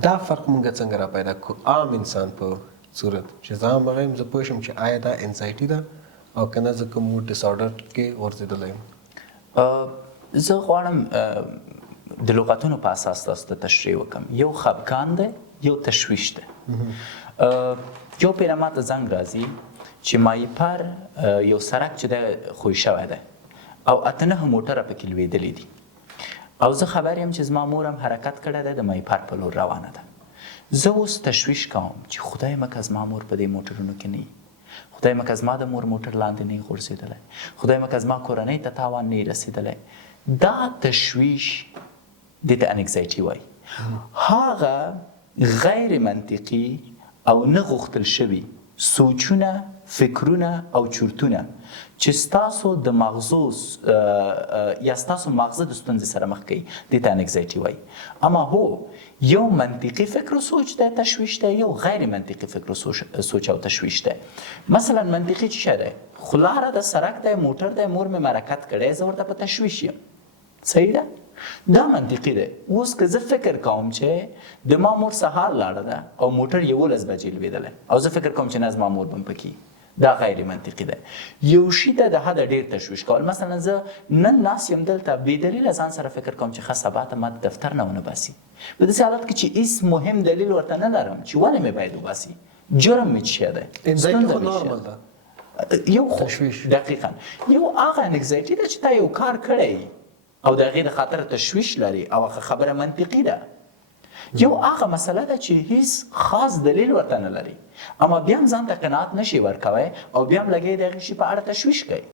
دا فرق مونږ څنګه را پیدا کو عام انسان په صورت چې زه هم هغه یم زه پوه شم چې آیا دا انزایټي ده او که نه زه کوم موډ ډس آرډر کې غورځېدلی یم. زه غواړم د لغتونو په اساس تاسو ته تشریح وکړم. یو خفګان دی، یو تشویش دی. یو پیره ماته زنګ راځي چې مایپر یو سړک چې دی خوی شوی دی او اته نهه موټره پکې لوېدلي دي او زه خبر یم چې زما مور هم حرکت کړی دی د مایپر په لور روانه ده. زه اوس تشویش کوم چې خدای مکه زما مور په دې موټرونو کې نه وي، خدای مکه زما د مور موټر لاندې نه وي غورځېدلی، خدای مکه زما کورنۍ ته تاوان نه وي رسېدلی. دا تشویش دې ته انکزایټي وایي. هغه غیر منطقي او نه غوښتل شوي سوچونه، فکرونه او چورتونه چې ستاسو د مغزو یا ستاسو مغزه د ستونزې سره مخ کوي، دې ته انکزایټي وایي. اما هو یو منطقي فکر و سوچ دی تشویش دی، یو غیر منطقي فکر و سوچ او تشویش دی. مثلا منطقي چې شه دی، خو لاره د سړک دی، موټر دی، مور مې حرکت کړی، زه ورته په تشویش یم. صحیح ده؟ دا منطقي دی. اوس که زه فکر کوم چې د ما مور سهار لاړه ده او موټر 11 بجې لوېدلی او زه فکر کوم چې نه زما مور به م پکې، دا غیر منطقي دی. یو شي ته د حده ډېر تشویش کول. مثلا زه نن ناست یم دلته بې دلیله ځان سره فکر کوم چې ښه سبا ته ما د دفتر نه ونه باسي، په داسې حالت کې چې هېڅ مهم دلیل ورته نه لرم چې ولې مې باید وباسي. جرم مې څه شی دی؟ انزایټي خو نارمل ده. یو تشویش دقیقاً یو هغه انکزایټي ده چې تا یو کار کړی او د هغې د خاطر تشویش لري او هغه خبره منطقي ده. یو هغه مسله ده چې هیڅ خاص دلیل ورته نه لري، اما بیا هم ځان ته قناعت نشي ورکوی او بیا هم لګی د هغې شي په اړه تشویش کوي.